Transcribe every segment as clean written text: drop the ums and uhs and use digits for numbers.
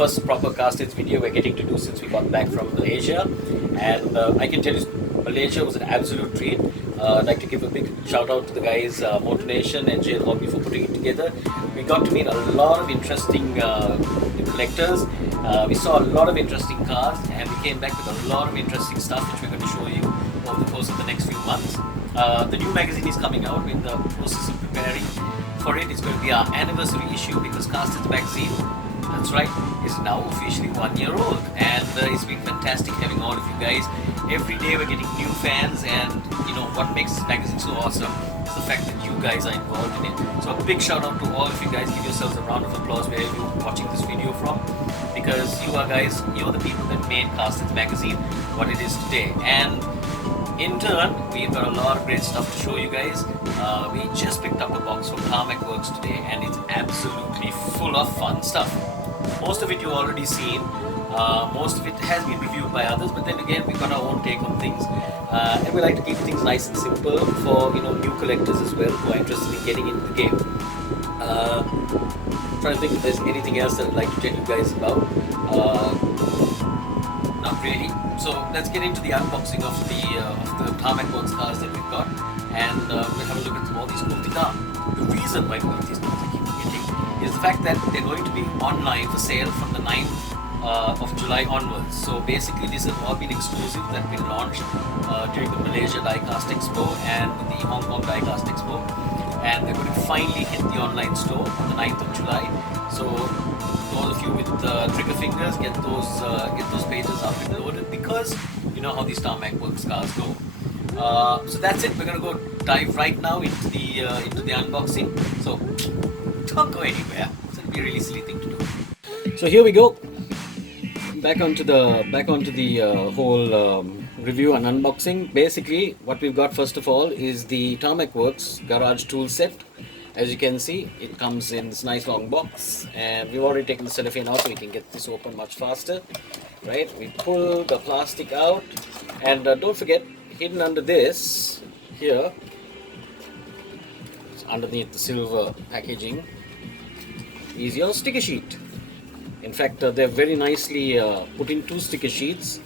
first proper CastHeads video we're getting to do since we got back from Malaysia, and I can tell you Malaysia was an absolute treat. I'd like to give a big shout out to the guys, Motor Nation and JL Hobby, for putting it together. We got to meet a lot of interesting collectors. We saw a lot of interesting cars, and we came back with a lot of interesting stuff which we're going to show you over the course of the next few months. The new magazine is coming out. We're in the process of preparing for it. It's going to be our anniversary issue because CastHeads magazine, that's right, is now officially 1 year old, and it's been fantastic having all of you guys. Every day we're getting new fans, and you know what makes this magazine so awesome is the fact that you guys are involved in it. So a big shout out to all of you guys. Give yourselves a round of applause wherever you're watching this video from, because you are guys, you're the people that made CastHeads magazine what it is today. And in turn, we've got a lot of great stuff to show you guys. We just picked up a box from Tarmac Works today, and it's absolutely full of fun stuff. Most of it you've already seen, most of it has been reviewed by others, but then again we've got our own take on things, and we like to keep things nice and simple for new collectors as well who are interested in getting into the game. Trying to think if there's anything else that I'd like to tell you guys about. Not really. So let's get into the unboxing of the Tarmac Works cars that we've got, and we'll have a look at all these cool things. Now, the reason why we've got these cars, I keep forgetting, is the fact that they're going to be online for sale from the 9th of July onwards. So basically these have all been exclusive that have been launched during the Malaysia Die-Cast Expo and the Hong Kong Die-Cast Expo, and they're going to finally hit the online store on the 9th of July. So those of you with trigger fingers, get those pages up and loaded, because you know how these Tarmac Works cars go. So that's it. We're going to go dive right now into the unboxing. So don't go anywhere. It's going to be a really silly thing to do. So here we go. Back onto the whole review and unboxing. Basically, what we've got first of all is the Tarmac Works garage tool set. As you can see, it comes in this nice long box, and we've already taken the cellophane out so we can get this open much faster. Right? We pull the plastic out, and don't forget, hidden under this here, underneath the silver packaging, is your sticker sheet. In fact, they're very nicely put in 2 sticker sheets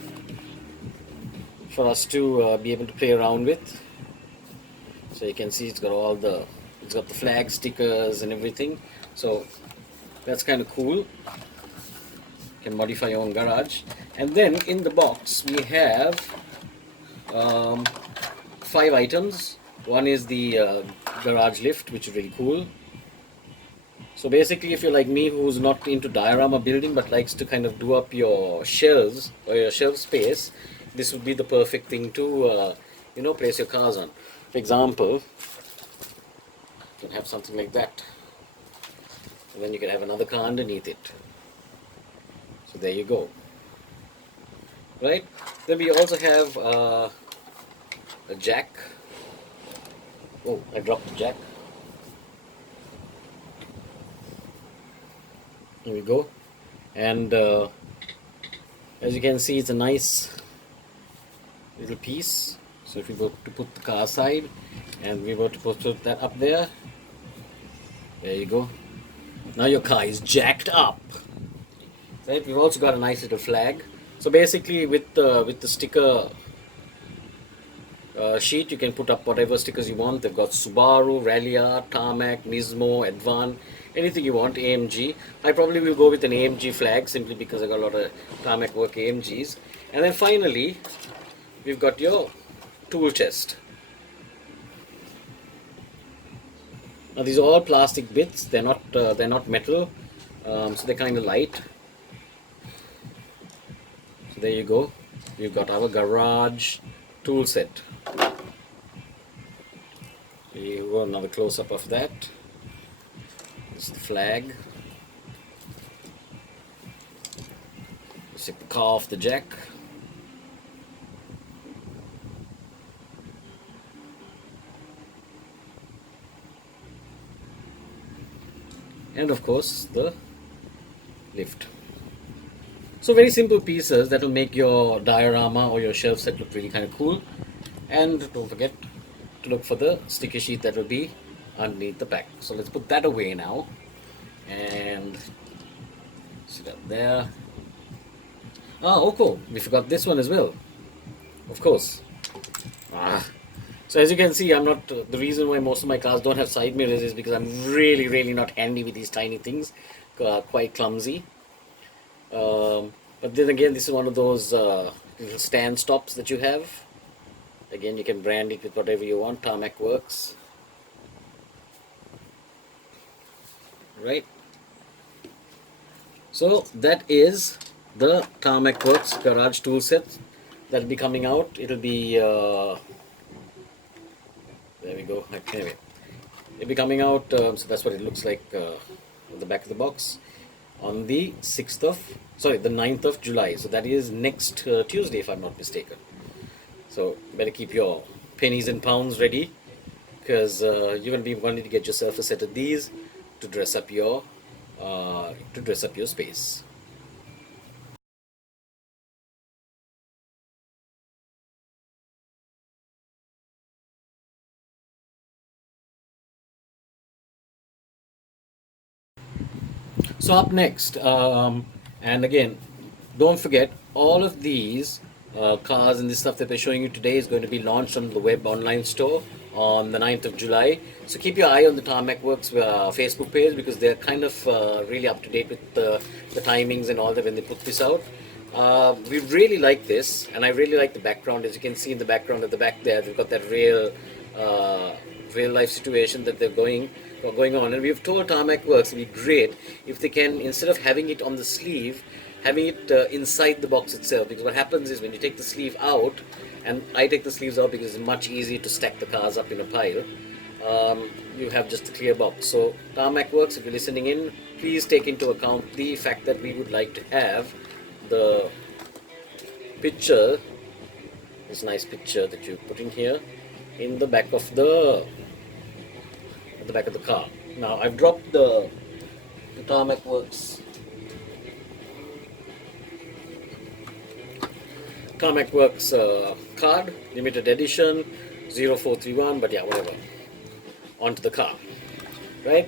for us to be able to play around with. So you can see it's got the flag stickers and everything. So that's kind of cool. You can modify your own garage. And then in the box we have 5 items. One is the garage lift, which is really cool. So basically, if you're like me, who's not into diorama building but likes to kind of do up your shelves or your shelf space, this would be the perfect thing to place your cars on. For example, you can have something like that, and then you can have another car underneath it. So there you go. Right? Then we also have a jack. Oh, I dropped the jack. Here we go. And as you can see, it's a nice little piece. So if we go to put the car aside and we were to put that up there, there you go. Now your car is jacked up. Right? We've also got a nice little flag. So basically, with the sticker sheet, you can put up whatever stickers you want. They've got Subaru, Ralliart, Tarmac, Nismo, Advan, anything you want. AMG. I probably will go with an AMG flag simply because I got a lot of Tarmac work AMGs. And then finally, we've got your tool chest. Now these are all plastic bits. They're not metal, so they're kind of light. So there you go. We've got our garage tool set. There you go. Another close up of that. This is the flag. Take the car off the jack. And of course the lift. So very simple pieces that will make your diorama or your shelf set look really kind of cool. And don't forget to look for the sticker sheet that will be underneath the pack. So let's put that away now and Sit up there. Ah, Oko. We forgot this one as well. Of course. Ah. So as you can see, I'm not. The reason why most of my cars don't have side mirrors is because I'm really, really not handy with these tiny things. Quite clumsy. But then again, this is one of those little stand stops that you have. Again, you can brand it with whatever you want. Tarmac works. Right. So that is the Tarmac Works garage tool set that'll be coming out. It'll be there we go. Anyway, it'll be coming out. So that's what it looks like on the back of the box on the 9th of July. So that is next Tuesday, if I'm not mistaken. So better keep your pennies and pounds ready, because you're going to be wanting to get yourself a set of these to dress up your space. So up next, and again, don't forget, all of these cars and this stuff that we're showing you today is going to be launched on the web online store on the 9th of July. So keep your eye on the Tarmac Works Facebook page, because they're kind of really up to date with the timings and all that when they put this out. We really like this, and I really like the background. As you can see in the background at the back there, they've got that real life situation that they're going on, and we've told Tarmac Works it'd be great if they can, instead of having it on the sleeve, having it inside the box itself, because what happens is when you take the sleeve out, and I take the sleeves out because it's much easier to stack the cars up in a pile, you have just a clear box. So Tarmac Works, if you're listening in, please take into account the fact that we would like to have the picture, this nice picture that you put in here, in the back of the car. Now I've dropped the Tarmac Works card, limited edition 0431, but yeah, whatever, onto the car. Right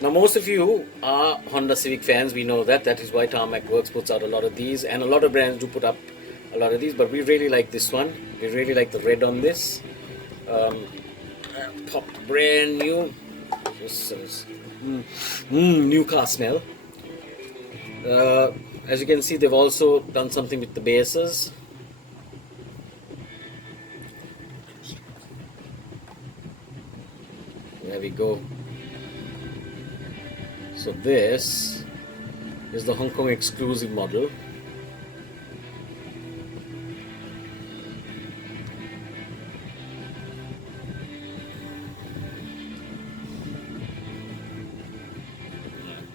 now, most of you are Honda Civic fans. We know that is why Tarmac Works puts out a lot of these, and a lot of brands do put up a lot of these, but we really like this one. We really like the red on this. Popped brand new. New car smell. As you can see, they've also done something with the bases. There we go. So this is the Hong Kong exclusive model.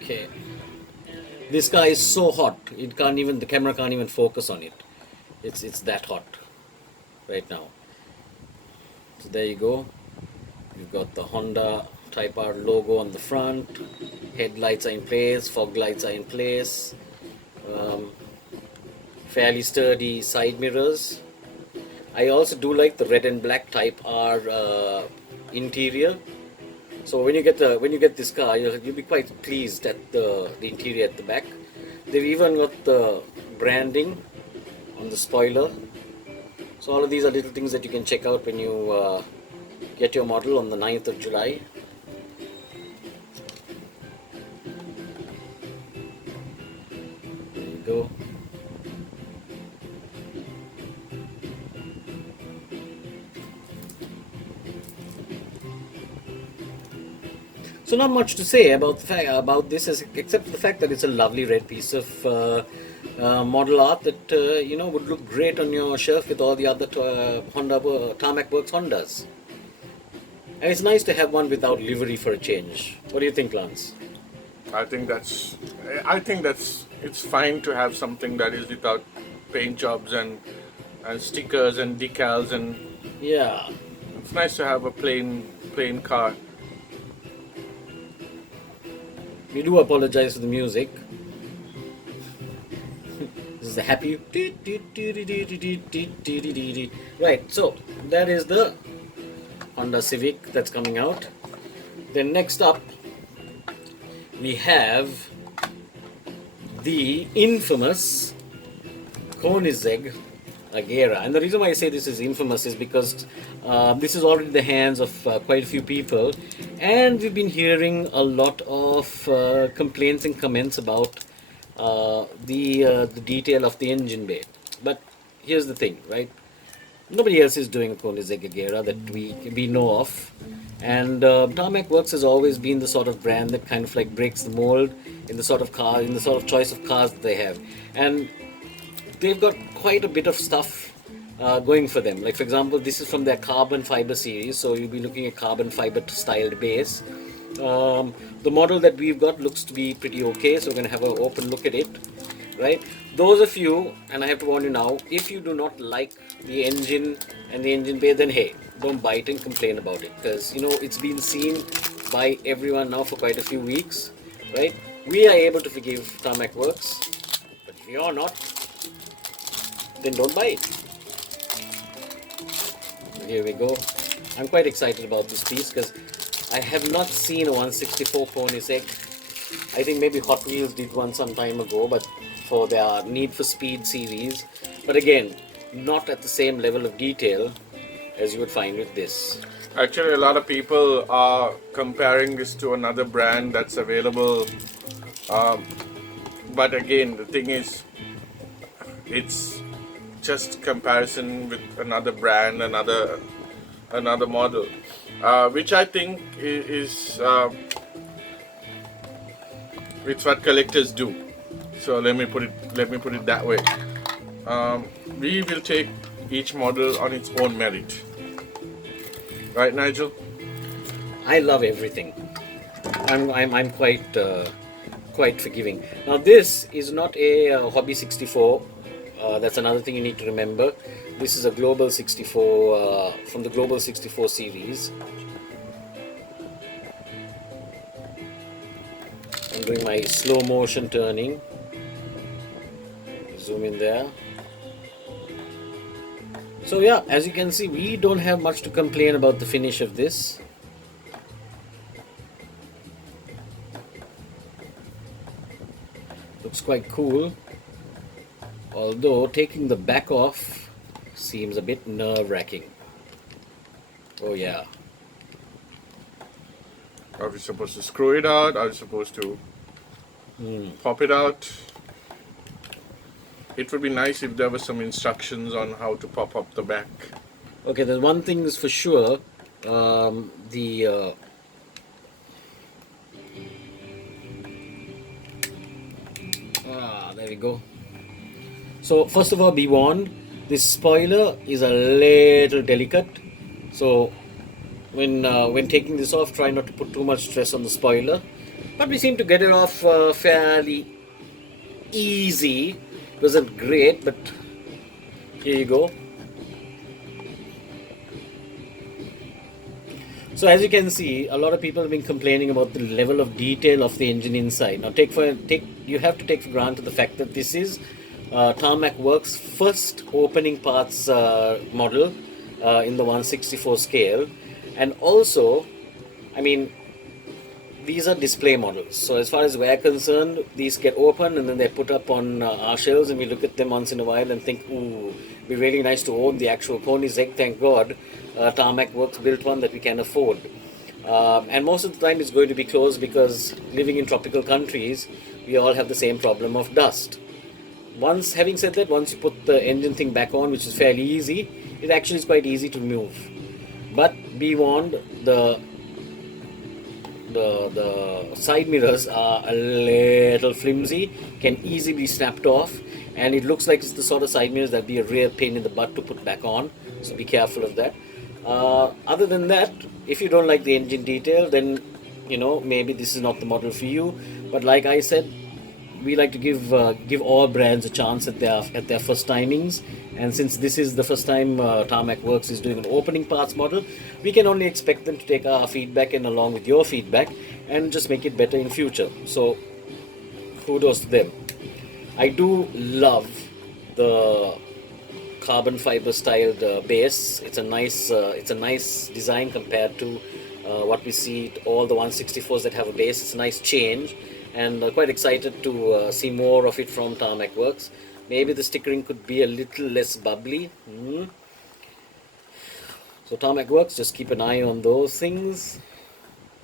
Okay. This car is so hot, the camera can't even focus on it. It's that hot right now. So there you go. You've got the Honda Type R logo on the front. Headlights are in place, fog lights are in place. Fairly sturdy side mirrors. I also do like the red and black Type R interior. So when you get this car, you'll be quite pleased at the interior at the back. They've even got the branding on the spoiler. So all of these are little things that you can check out when you get your model on the 9th of July. There you go. So not much to say about this, except the fact that it's a lovely red piece of model art that would look great on your shelf with all the other Tarmac Works Hondas. And it's nice to have one without livery for a change. What do you think, Lance? I think it's fine to have something that is without paint jobs and stickers and decals, and yeah, it's nice to have a plain car. We do apologize for the music. This is a happy. Right, so that is the Honda Civic that's coming out. Then next up, we have the infamous Koenigsegg Agera. And the reason why I say this is infamous is because this is already in the hands of quite a few people, and we've been hearing a lot of complaints and comments about the detail of the engine bay. But here's the thing, right? Nobody else is doing a Koenigsegg Agera that we know of. And Tarmac Works has always been the sort of brand that kind of like breaks the mold in the sort of car, in the sort of choice of cars that they have. And they've got quite a bit of stuff going for them. Like for example, this is from their carbon fiber series, so you'll be looking at carbon fiber styled base. The model that we've got looks to be pretty okay, so we're going to have an open look at it, right? Those of you, and I have to warn you now, if you do not like the engine and the engine bay, then hey, don't bite and complain about it, because you know it's been seen by everyone now for quite a few weeks, right? We are able to forgive Tarmac Works, but if you're not, then don't buy it. Here we go. I'm quite excited about this piece because I have not seen a 164 Koenigsegg. I think maybe Hot Wheels did one some time ago, but for their Need for Speed series. But again, not at the same level of detail as you would find with this. Actually, a lot of people are comparing this to another brand that's available. But again, the thing is, it's just comparison with another brand, another model, which I think is it's what collectors do. So let me put it that way. We will take each model on its own merit, right, Nigel? I love everything. I'm quite forgiving. Now this is not a Hobby 64. That's another thing you need to remember. This is a Global 64 from the Global 64 series. I'm doing my slow motion turning. Zoom in there. So yeah, as you can see, we don't have much to complain about the finish of this. Looks quite cool. Although taking the back off seems a bit nerve-wracking. Oh yeah. Are we supposed to screw it out? Are we supposed to pop it out? It would be nice if there were some instructions on how to pop up the back. Okay, there's one thing is for sure. There we go. So first of all, be warned, this spoiler is a little delicate. So when taking this off, try not to put too much stress on the spoiler. But we seem to get it off fairly easy. It wasn't great, but here you go. So as you can see, a lot of people have been complaining about the level of detail of the engine inside. Now you have to take for granted the fact that this is Tarmac Works' first opening parts model in the 164 scale, and also, I mean, these are display models. So as far as we're concerned, these get opened and then they're put up on our shelves, and we look at them once in a while and think, ooh, it'd be really nice to own the actual Koenigsegg. Thank God Tarmac Works built one that we can afford. And most of the time it's going to be closed because living in tropical countries, we all have the same problem of dust. Having said that, once you put the engine thing back on, which is fairly easy, it actually is quite easy to remove. But be warned, the side mirrors are a little flimsy, can easily be snapped off, and it looks like it's the sort of side mirrors that'd be a real pain in the butt to put back on, so be careful of that. Other than that, if you don't like the engine detail, then you know maybe this is not the model for you. But like I said, we like to give all brands a chance at their first timings, and since this is the first time Tarmac Works is doing an opening parts model, we can only expect them to take our feedback and along with your feedback and just make it better in future. So kudos to them. I do love the carbon fiber styled base. It's a nice design compared to what we see all the 164s that have a base. It's a nice change, and quite excited to see more of it from Tarmac Works. Maybe the stickering could be a little less bubbly. So Tarmac Works, just keep an eye on those things.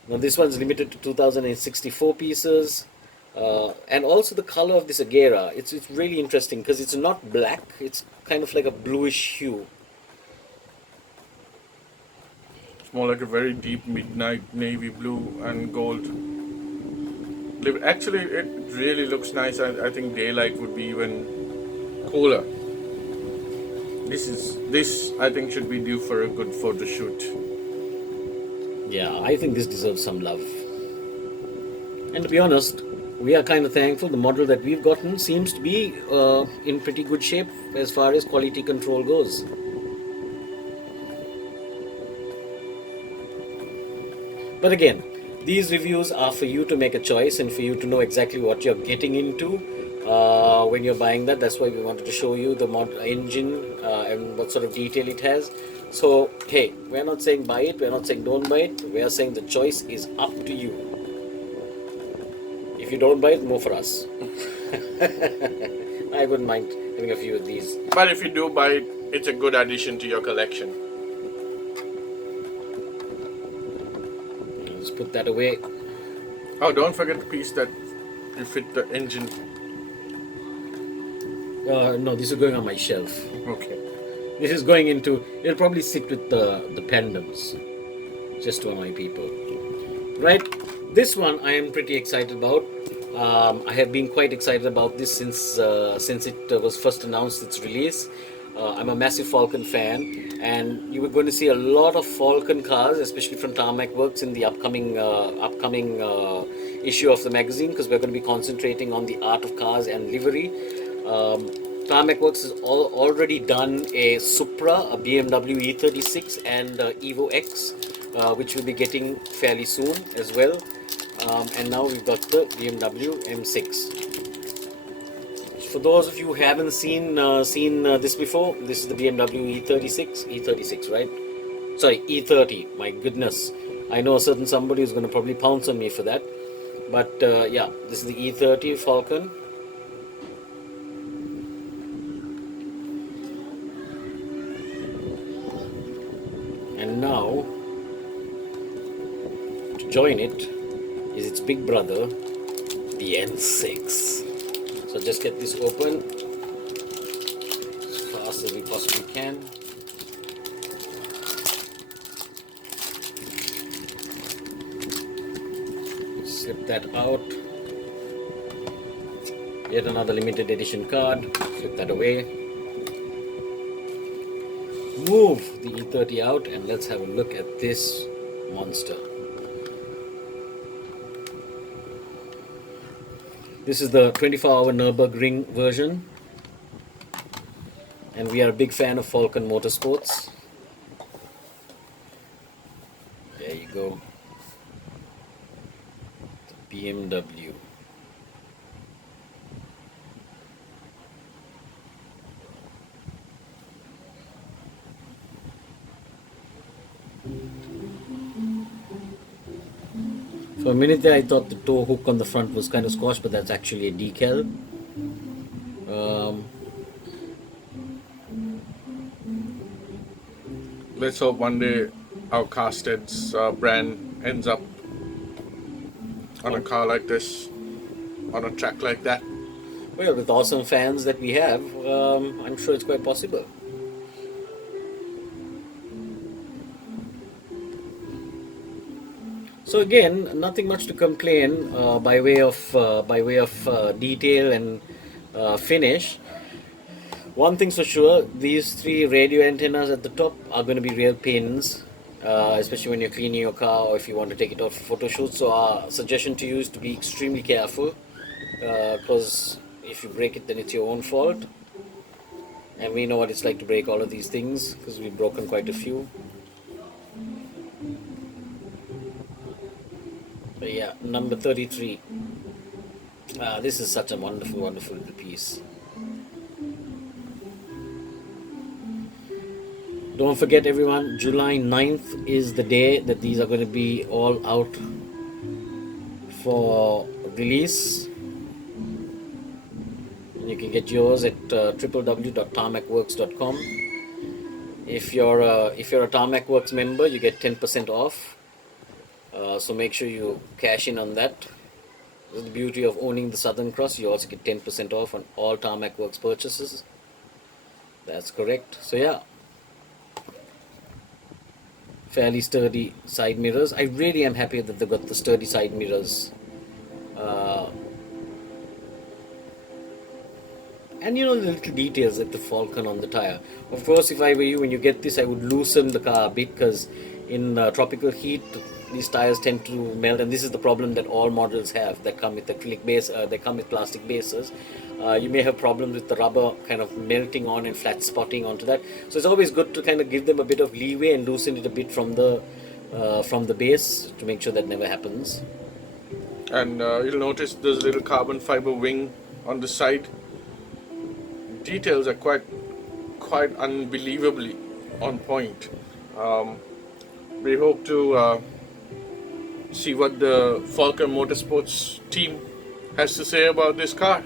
Now this one's limited to 2064 pieces. And also the color of this Agera, it's really interesting because it's not black, it's kind of like a bluish hue. It's more like a very deep midnight navy blue and gold. Actually, it really looks nice. I think daylight would be even cooler. This I think should be due for a good photo shoot. Yeah, I think this deserves some love. And to be honest, we are kind of thankful. The model that we've gotten seems to be in pretty good shape as far as quality control goes. But again, these reviews are for you to make a choice and for you to know exactly what you're getting into when you're buying that. That's why we wanted to show you the mod engine and what sort of detail it has. So, hey, we're not saying buy it, we're not saying don't buy it, we're saying the choice is up to you. If you don't buy it, more for us. I wouldn't mind having a few of these. But if you do buy it, it's a good addition to your collection. Let's put that away. Oh, don't forget the piece that you fit the engine. No, this is going on my shelf. Okay. This is going into, it'll probably sit with the pendants, just to annoy people. Right, this one I am pretty excited about. I have been quite excited about this since it was first announced its release. I'm a massive Falcon fan, and you were going to see a lot of Falcon cars, especially from Tarmac Works, in the upcoming issue of the magazine, because we're going to be concentrating on the art of cars and livery. Tarmac Works has already done a Supra, a BMW E36, and Evo X, which we'll be getting fairly soon as well. And now we've got the BMW M6. For those of you who haven't seen this before, this is the BMW E36, right? Sorry, E30. My goodness, I know a certain somebody who's going to probably pounce on me for that. But yeah, this is the E30 Falcon. And now, to join it is its big brother, the M6. So just get this open as fast as we possibly can. Slip that out. Yet another limited edition card. Flip that away. Move the E30 out and let's have a look at this monster. This is the 24-hour Nürburgring version, and we are a big fan of Falcon Motorsports. There you go. The BMW. For a minute there I thought the tow hook on the front was kind of squashed, but that's actually a decal. Let's hope one day our CastHeads brand ends up on a car like this, on a track like that. Well, with awesome fans that we have, I'm sure it's quite possible. So again, nothing much to complain by way of detail and finish. One thing's for sure, these three radio antennas at the top are going to be real pains, especially when you're cleaning your car or if you want to take it out for photo shoots. So our suggestion to you is to be extremely careful, because if you break it, then it's your own fault. And we know what it's like to break all of these things, because we've broken quite a few. But yeah, number 33. This is such a wonderful, wonderful little piece. Don't forget everyone, July 9th is the day that these are going to be all out for release. You can get yours at www.tarmacworks.com. If you're a Tarmac Works member, you get 10% off. So make sure you cash in on that. This is the beauty of owning the Southern Cross. You also get 10% off on all Tarmac Works purchases. That's correct. So yeah, fairly sturdy side mirrors. I really am happy that they've got the sturdy side mirrors. And you know the little details like the falcon on the tire. Of course, if I were you, when you get this, I would loosen the car a bit, because in tropical heat, these tires tend to melt, and this is the problem that all models have that come with acrylic base. They come with plastic bases. You may have problems with the rubber kind of melting on and flat spotting onto that. So it's always good to kind of give them a bit of leeway and loosen it a bit from the base to make sure that never happens. And you'll notice there's a little carbon fiber wing on the side. Details are quite unbelievably on point. We hope to see what the Falcon Motorsports team has to say about this car.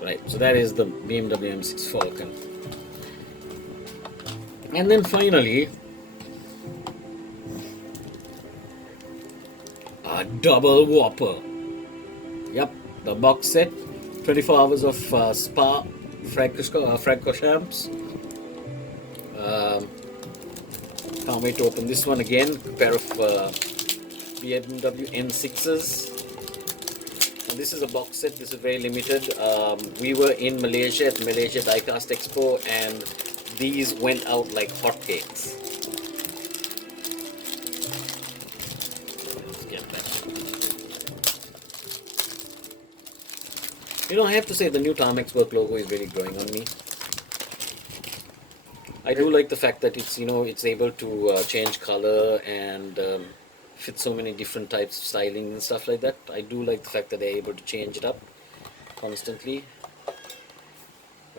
Right, so that is the BMW M6 Falcon. And then finally, a double whopper. Yep, the box set, 24 hours of Spa Francorchamps. Can't wait to open this one again. A pair of BMW M6s. And this is a box set. This is very limited. We were in Malaysia at Malaysia Diecast Expo, and these went out like hotcakes. Let's get that. You know, I have to say the new Tarmac Work logo is really growing on me. I do like the fact that it's able to change color and fit so many different types of styling and stuff like that. I do like the fact that they're able to change it up constantly.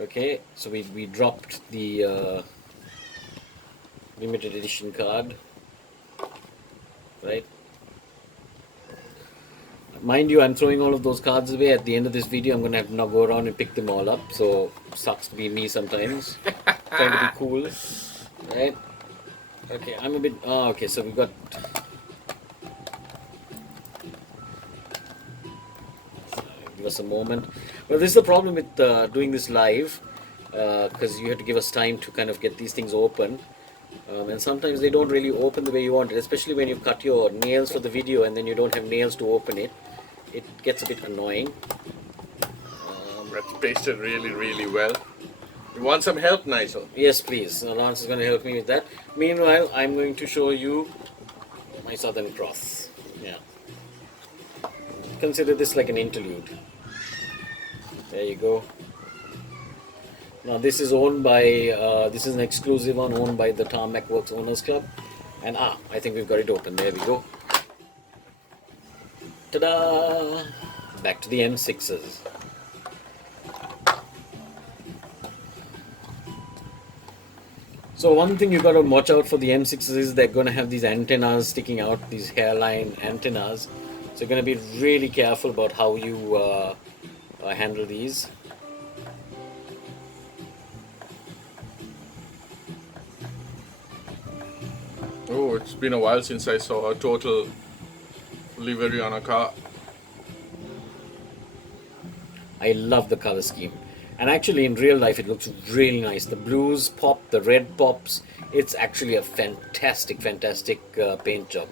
Okay, so we dropped the limited edition card, right? Mind you, I'm throwing all of those cards away. At the end of this video, I'm going to have to now go around and pick them all up. So, sucks to be me sometimes. Trying to be cool. Right? Okay, I'm a bit... Oh, okay, so we've got... Give us a moment. Well, this is the problem with doing this live. Because you have to give us time to kind of get these things open. And sometimes they don't really open the way you want it. Especially when you've cut your nails for the video and then you don't have nails to open it. It gets a bit annoying. That's pasted really, really well. You want some help, Nigel? Yes, please. Lance is going to help me with that. Meanwhile, I'm going to show you my Southern Cross. Yeah. Consider this like an interlude. There you go. Now this is owned by, this is an exclusive one owned by the Tarmac Works Owners Club. And I think we've got it open. There we go. Ta-da! Back to the M6s. So one thing you've got to watch out for the M6s is they're going to have these antennas sticking out, these hairline antennas. So you're going to be really careful about how you handle these. Oh, it's been a while since I saw a total livery on a car. I love the color scheme. And actually in real life it looks really nice. The blues pop, the red pops. It's actually a fantastic paint job.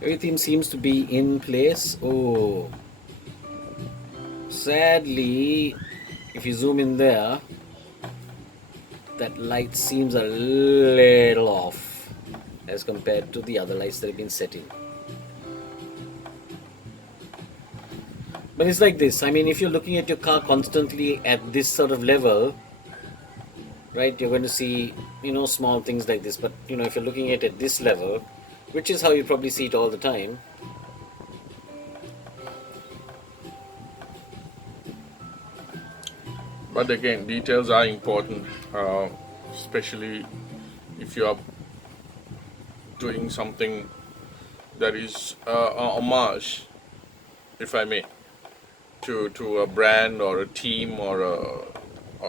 Everything seems to be in place. Oh, sadly, if you zoom in there, that light seems a little off as compared to the other lights that have been set in. But it's like this. I mean, if you're looking at your car constantly at this sort of level, right? You're going to see, small things like this. But, if you're looking at this level, which is how you probably see it all the time. But again, details are important, especially if you are doing something that is a homage, if I may, to a brand or a team or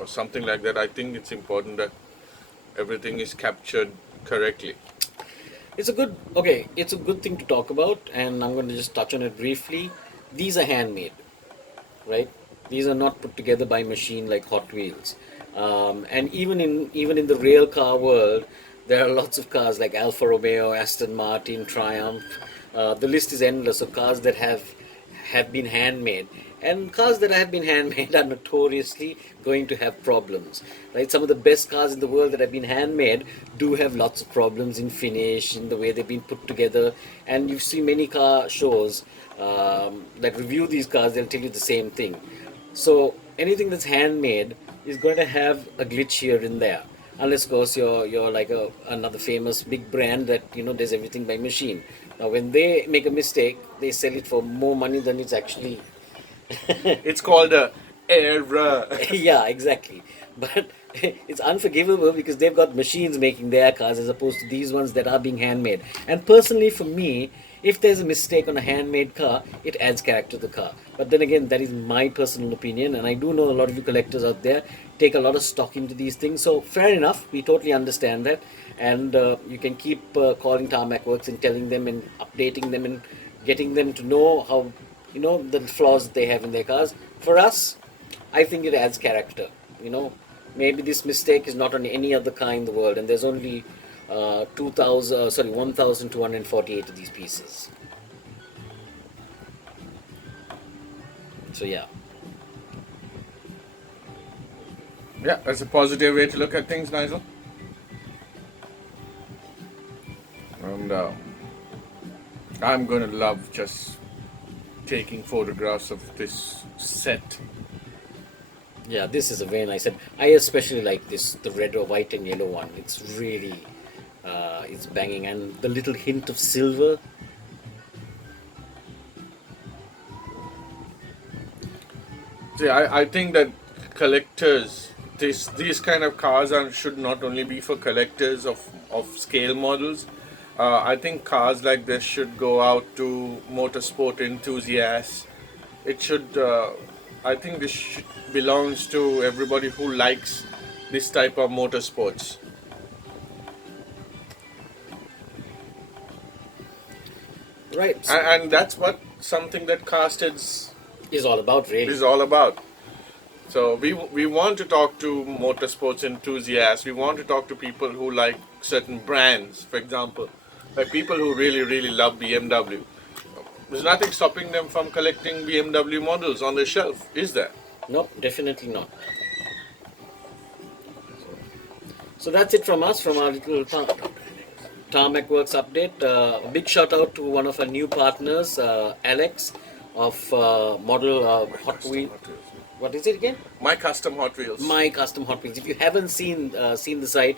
something like that. I think it's important that everything is captured correctly. It's a good thing to talk about, and I'm going to just touch on it briefly. These are handmade, right? These are not put together by machine like Hot Wheels. And even in the real car world, there are lots of cars like Alfa Romeo, Aston Martin, Triumph. The list is endless of cars that have been handmade, and cars that have been handmade are notoriously going to have problems, right? Some of the best cars in the world that have been handmade do have lots of problems in finish, in the way they've been put together. And you see many car shows that review these cars, they'll tell you the same thing. So anything that's handmade is going to have a glitch here and there, unless of course you're like another famous big brand that does everything by machine. Now when they make a mistake, they sell it for more money than it's actually. It's called a error. Yeah, exactly. But it's unforgivable because they've got machines making their cars as opposed to these ones that are being handmade. And personally, for me, if there's a mistake on a handmade car, it adds character to the car. But then again, that is my personal opinion, and I do know a lot of you collectors out there take a lot of stock into these things. So fair enough, we totally understand that, and you can keep calling Tarmac Works and telling them and updating them and getting them to know how the flaws they have in their cars. For us, I think it adds character. Maybe this mistake is not on any other car in the world, and there's only 1,248 of these pieces. So yeah. Yeah, that's a positive way to look at things, Nigel. And I'm going to love just taking photographs of this set. Yeah, this is a very nice set. I especially like this, the red or white and yellow one. It's really, it's banging, and the little hint of silver. See, I think that collectors, these kind of cars should not only be for collectors of scale models. I think cars like this should go out to motorsport enthusiasts. It should. I think this belongs to everybody who likes this type of motorsports. Right. And that's what something that CastHeads Is all about, really. is all about. So we want to talk to motorsports enthusiasts. We want to talk to people who like certain brands, for example, like people who really love BMW. There's nothing stopping them from collecting BMW models on the shelf, is there? Nope, definitely not. So that's it from us, from our little Tarmac Works update. A big shout out to one of our new partners, Alex, of model Hot Wheels. What is it again? My Custom Hot Wheels. My Custom Hot Wheels. If you haven't seen the site,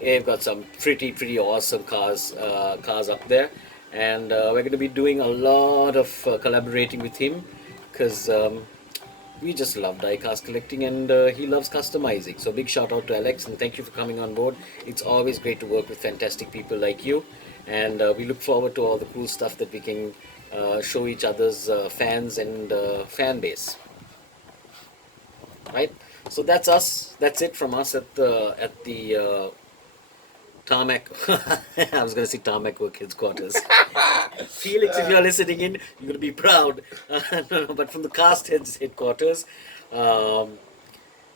they've got some pretty awesome cars up there, and we're going to be doing a lot of collaborating with him because we just love die-cast collecting, and he loves customizing. So big shout out to Alex, and thank you for coming on board. It's always great to work with fantastic people like you, and we look forward to all the cool stuff that we can show each other's fans and fan base. Right, so that's us. That's it from us at the Tarmac. I was going to say Tarmac Work headquarters. Felix, if you're listening in, you're going to be proud. No, but from the CastHeads headquarters,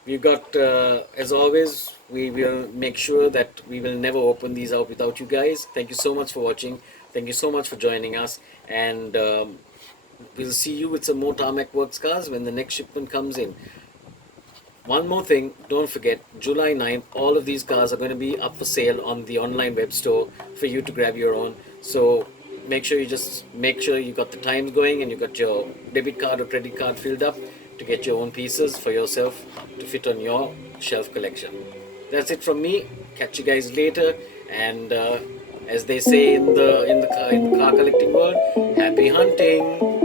we've got, as always, we will make sure that we will never open these out without you guys. Thank you so much for watching. Thank you so much for joining us, and we'll see you with some more Tarmac Works cars when the next shipment comes in. One more thing, don't forget, July 9th, all of these cars are going to be up for sale on the online web store for you to grab your own. So make sure you got the times going and you got your debit card or credit card filled up to get your own pieces for yourself to fit on your shelf collection. That's it from me. Catch you guys later. And as they say in the car collecting world, happy hunting.